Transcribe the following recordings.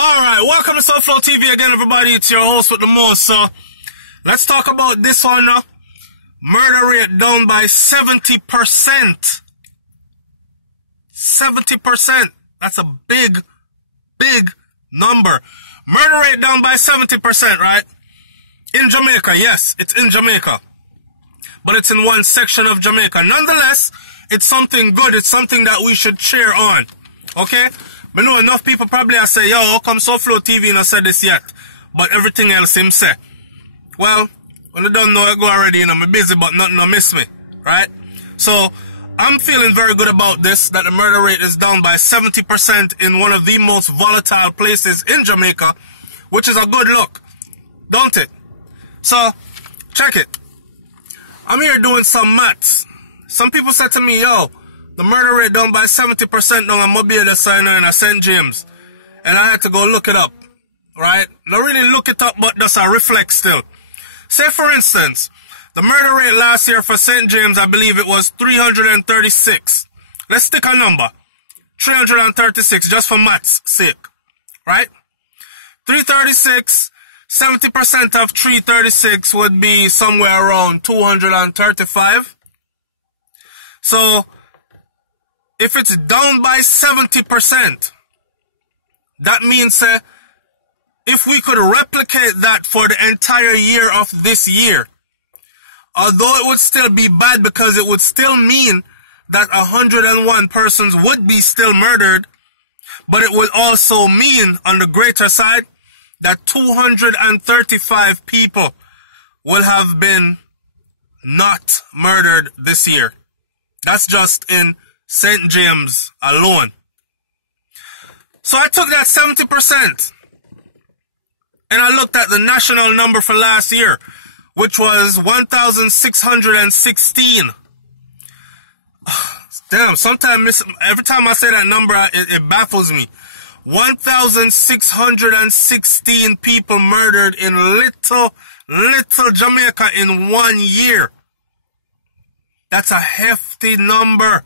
Alright, welcome to SouFLoTV again, everybody. It's your host with the most. So, let's talk about this one now. Murder rate down by 70%. 70%. That's a big number. Murder rate down by 70%, right? In Jamaica, yes, it's in Jamaica. But it's in one section of Jamaica. Nonetheless, it's something good. It's something that we should cheer on. Okay? I know enough people probably are say, yo, how come SouFLoTV not said this yet? But everything else him say. Well, when I don't know, I go already, you know, I'm busy, but nothing no miss me. Right? So, I'm feeling very good about this, that the murder rate is down by 70% in one of the most volatile places in Jamaica, which is a good look. Don't it? So, check it. I'm here doing some maths. Some people said to me, yo, the murder rate down by 70% down on Mobile Signer in St. James. And I had to go look it up. Right? Not really look it up, but just a reflect still. Say, for instance, the murder rate last year for St. James, I believe it was 336. Let's stick a number. 336, just for maths' sake. Right? 336, 70% of 336 would be somewhere around 235. So, if it's down by 70%, that means if we could replicate that for the entire year of this year, although it would still be bad because it would still mean that 101 persons would be still murdered, but it would also mean, on the greater side, that 235 people will have been not murdered this year. That's just in St. James alone. So I took that 70% and I looked at the national number for last year, which was 1,616. Damn, sometimes every time I say that number, it baffles me. 1,616 people murdered in little Jamaica in 1 year. That's a hefty number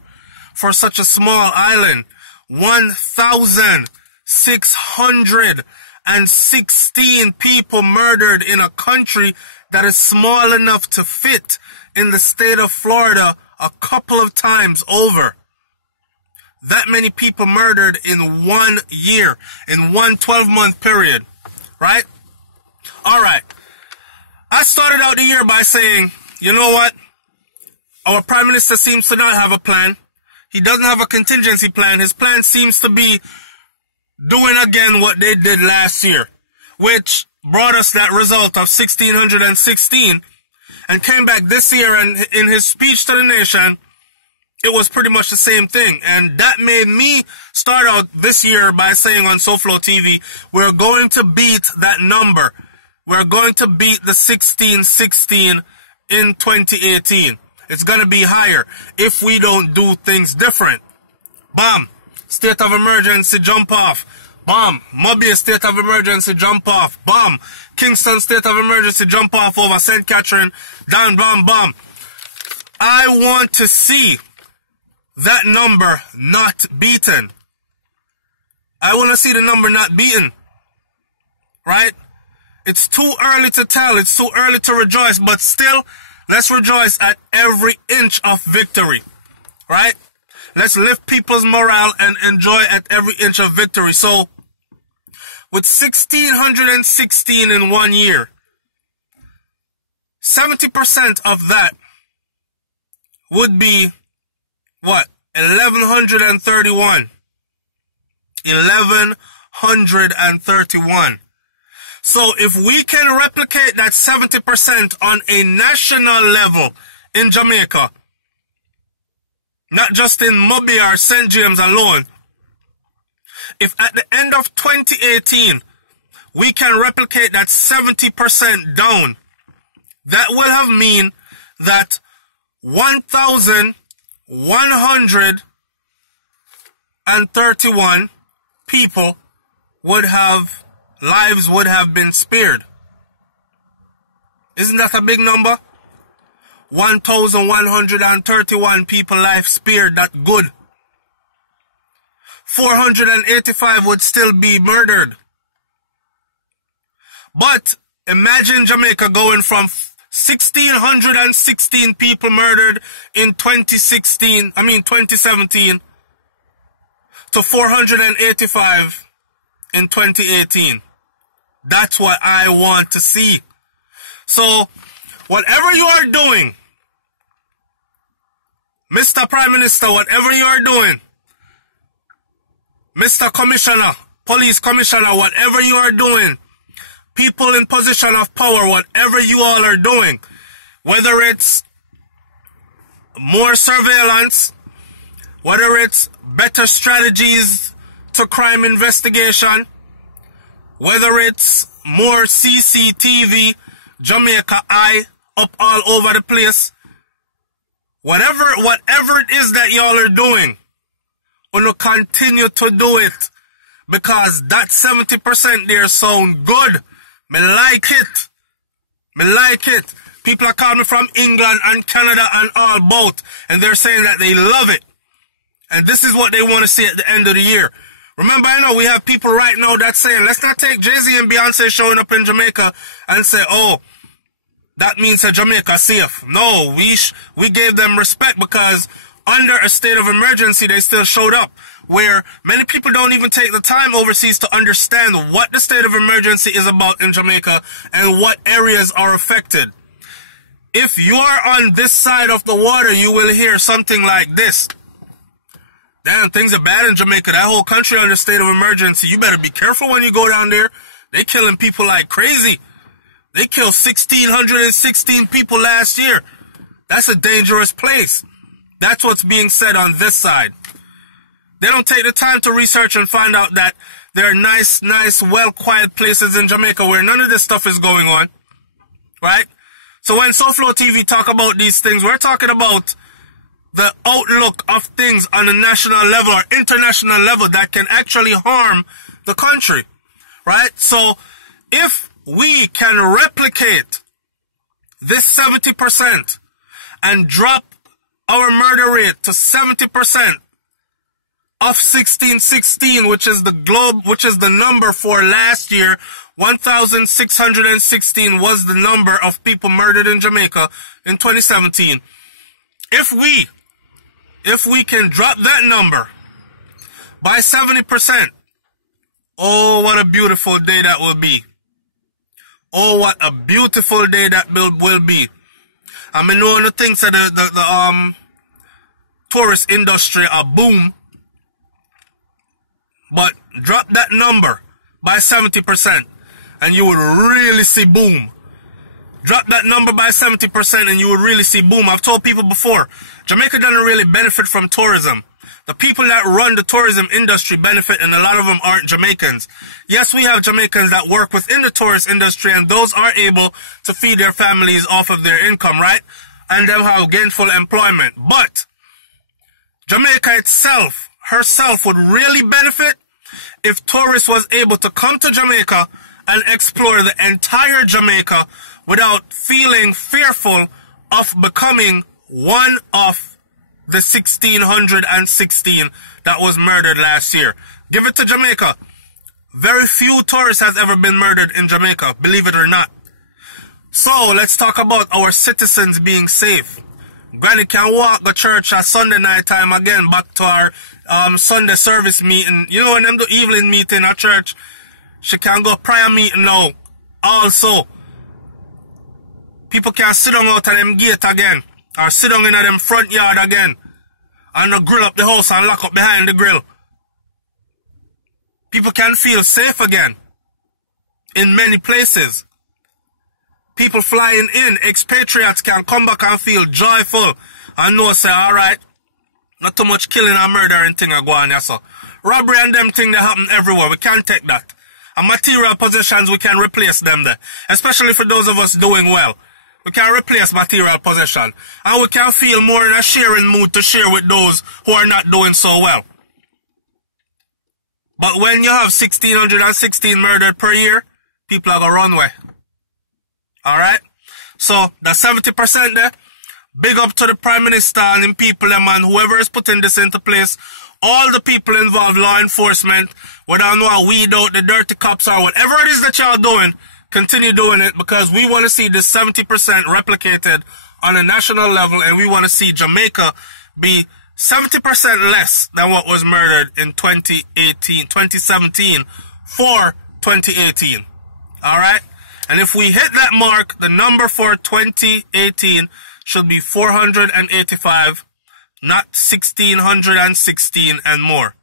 for such a small island. 1,616 people murdered in a country that is small enough to fit in the state of Florida a couple of times over. That many people murdered in 1 year, in one 12-month period, right? All right. I started out the year by saying, you know what? Our Prime Minister seems to not have a plan. He doesn't have a contingency plan. His plan seems to be doing again what they did last year, which brought us that result of 1,616, and came back this year, and in his speech to the nation, it was pretty much the same thing. And that made me start out this year by saying on SouFLoTV, we're going to beat that number. We're going to beat the 1,616 in 2018. It's going to be higher if we don't do things different. Bam. State of emergency, jump off. Bam. Mobile state of emergency, jump off. Bam. Kingston state of emergency, jump off over St. Catherine. Down, bam, bam. I want to see that number not beaten. I want to see the number not beaten. Right? It's too early to tell. It's too early to rejoice. But still, let's rejoice at every inch of victory. Right? Let's lift people's morale and enjoy at every inch of victory. So, with 1,616 in 1 year, 70% of that would be, what? 1,131. 1,131. So if we can replicate that 70% on a national level in Jamaica, not just in Mobile or St. James alone, if at the end of 2018, we can replicate that 70% down, that will have mean that 1,131 people lives would have been spared. Isn't that a big number? 1,131 people life spared, that good. 485 would still be murdered. But imagine Jamaica going from 1,616 people murdered in 2017 to 485 in 2018. That's what I want to see. So, whatever you are doing, Mr. Prime Minister, whatever you are doing, Mr. Commissioner, Police Commissioner, whatever you are doing, people in position of power, whatever you all are doing, whether it's more surveillance, whether it's better strategies to crime investigation, whether it's more CCTV, Jamaica Eye up all over the place, whatever it is that y'all are doing, we'll continue to do it, because that 70% there sound good. Me like it. Me like it. People are calling me from England and Canada and all both, and they're saying that they love it. And this is what they want to see at the end of the year. Remember, I know we have people right now that's saying, let's not take Jay-Z and Beyonce showing up in Jamaica and say, oh, that means that Jamaica safe. No, we gave them respect because under a state of emergency, they still showed up. Where many people don't even take the time overseas to understand what the state of emergency is about in Jamaica and what areas are affected. If you are on this side of the water, you will hear something like this. Damn, things are bad in Jamaica. That whole country under state of emergency. You better be careful when you go down there. They killing people like crazy. They killed 1,616 people last year. That's a dangerous place. That's what's being said on this side. They don't take the time to research and find out that there are nice, well, quiet places in Jamaica where none of this stuff is going on. Right? So when SouFLoTV talk about these things, we're talking about the outlook of things on a national level or international level that can actually harm the country. Right? So if we can replicate this 70% and drop our murder rate to 70% of 1616, which is the number for last year, 1,616 was the number of people murdered in Jamaica in 2017. If we can drop that number by 70%, oh, what a beautiful day that will be. Oh, what a beautiful day that will be. I mean, no one thinks that the tourist industry a boom, but drop that number by 70% and you will really see boom. Drop that number by 70% and you will really see boom. I've told people before, Jamaica doesn't really benefit from tourism. The people that run the tourism industry benefit, and a lot of them aren't Jamaicans. Yes, we have Jamaicans that work within the tourist industry, and those are able to feed their families off of their income, right? And them have gainful employment. But Jamaica herself would really benefit if tourists was able to come to Jamaica and explore the entire Jamaica without feeling fearful of becoming one of the 1,616 that was murdered last year. Give it to Jamaica. Very few tourists has ever been murdered in Jamaica, believe it or not. So, let's talk about our citizens being safe. Granny can walk the church at Sunday night time again, back to our Sunday service meeting. You know, when them do evening meeting at church, she can go prayer meeting now. Also, people can sit down out of them gate again, or sit down in them front yard again, and grill up the house and lock up behind the grill. People can feel safe again in many places. People flying in, expatriates can come back and feel joyful and know, say, alright, not too much killing and murder and thing are going on, so. Robbery and them thing that happen everywhere, we can't take that. And material possessions, we can replace them there. Especially for those of us doing well. We can replace material possession. And we can feel more in a sharing mood to share with those who are not doing so well. But when you have 1,616 murdered per year, people are going to run away. Alright? So, the 70% there, big up to the Prime Minister and the people and whoever is putting this into place. All the people involved, law enforcement, whether I know weed out the dirty cops or whatever it is that y'all doing, continue doing it because we want to see this 70% replicated on a national level, and we want to see Jamaica be 70% less than what was murdered in 2017 for 2018. Alright? And if we hit that mark, the number for 2018 should be 485, not 1616 and more.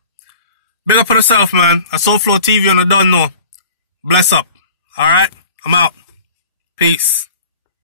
Big up on yourself, man. A SouFLoTV on the don't know. Bless up. Alright? I'm out. Peace.